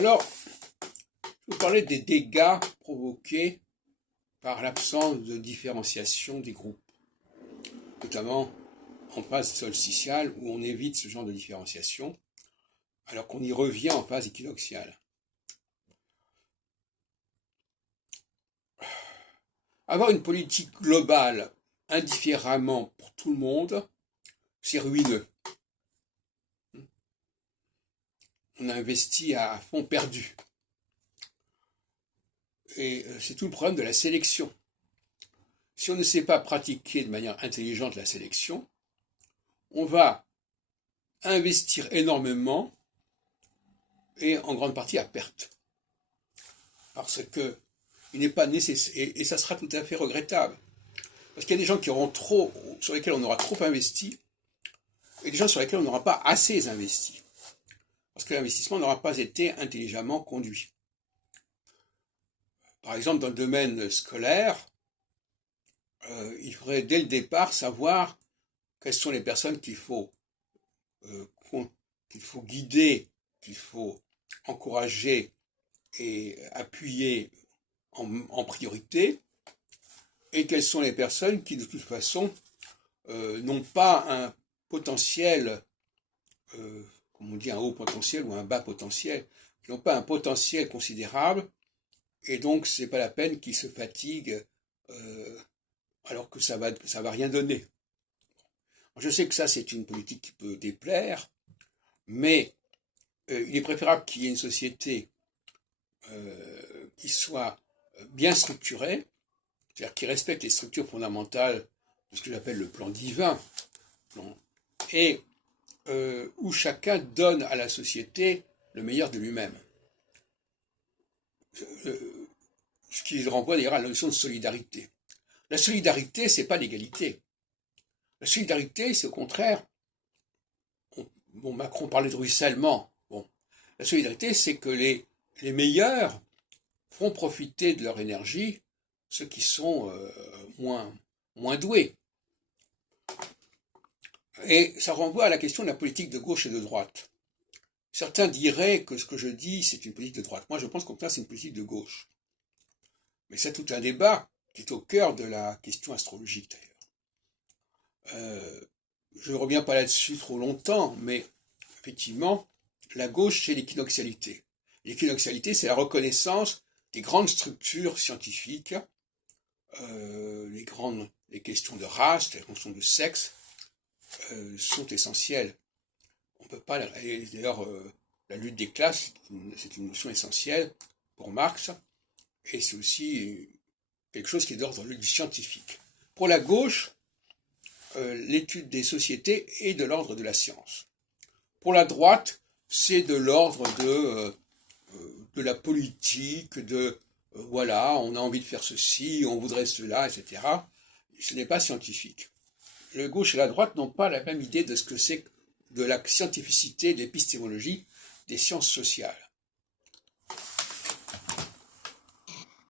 Alors, je vous parlais des dégâts provoqués par l'absence de différenciation des groupes, notamment en phase solsticiale où on évite ce genre de différenciation, alors qu'on y revient en phase équinoxiale. Avoir une politique globale indifféremment pour tout le monde, c'est ruineux. On a investi à fond perdu. Et c'est tout le problème de la sélection. Si on ne sait pas pratiquer de manière intelligente la sélection, on va investir énormément et en grande partie à perte. Parce que il n'est pas nécessaire, et ça sera tout à fait regrettable. Parce qu'il y a des gens qui auront trop, sur lesquels on aura trop investi, et des gens sur lesquels on n'aura pas assez investi. Parce que l'investissement n'aura pas été intelligemment conduit. Par exemple, dans le domaine scolaire, il faudrait dès le départ savoir quelles sont les personnes qu'il faut guider, qu'il faut encourager et appuyer en priorité, et quelles sont les personnes qui de toute façon n'ont pas un potentiel, comme on dit, un haut potentiel ou un bas potentiel, qui n'ont pas un potentiel considérable, et donc c'est pas la peine qu'ils se fatiguent alors que ça va rien donner. Je sais que ça c'est une politique qui peut déplaire, mais il est préférable qu'il y ait une société qui soit bien structurée, c'est-à-dire qui respecte les structures fondamentales de ce que j'appelle le plan divin, et où chacun donne à la société le meilleur de lui-même. Ce qui renvoie d'ailleurs à la notion de solidarité. La solidarité, c'est pas l'égalité. La solidarité, c'est au contraire, bon, Macron parlait de ruissellement, bon, la solidarité, c'est que les meilleurs font profiter de leur énergie ceux qui sont moins doués. Et ça renvoie à la question de la politique de gauche et de droite. Certains diraient que ce que je dis, c'est une politique de droite. Moi, je pense qu'au contraire, c'est une politique de gauche. Mais c'est tout un débat qui est au cœur de la question astrologique, d'ailleurs. Je ne reviens pas là-dessus trop longtemps, mais effectivement, la gauche, c'est l'équinoxialité. L'équinoxialité, c'est la reconnaissance des grandes structures scientifiques, les questions de race, les questions de sexe, sont essentielles. On peut pas, et d'ailleurs, la lutte des classes, c'est une notion essentielle pour Marx, et c'est aussi quelque chose qui est d'ordre du scientifique. Pour la gauche, l'étude des sociétés est de l'ordre de la science. Pour la droite, c'est de l'ordre de la politique, voilà, on a envie de faire ceci, on voudrait cela, etc. Ce n'est pas scientifique. La gauche et la droite n'ont pas la même idée de ce que c'est de la scientificité, de l'épistémologie des sciences sociales.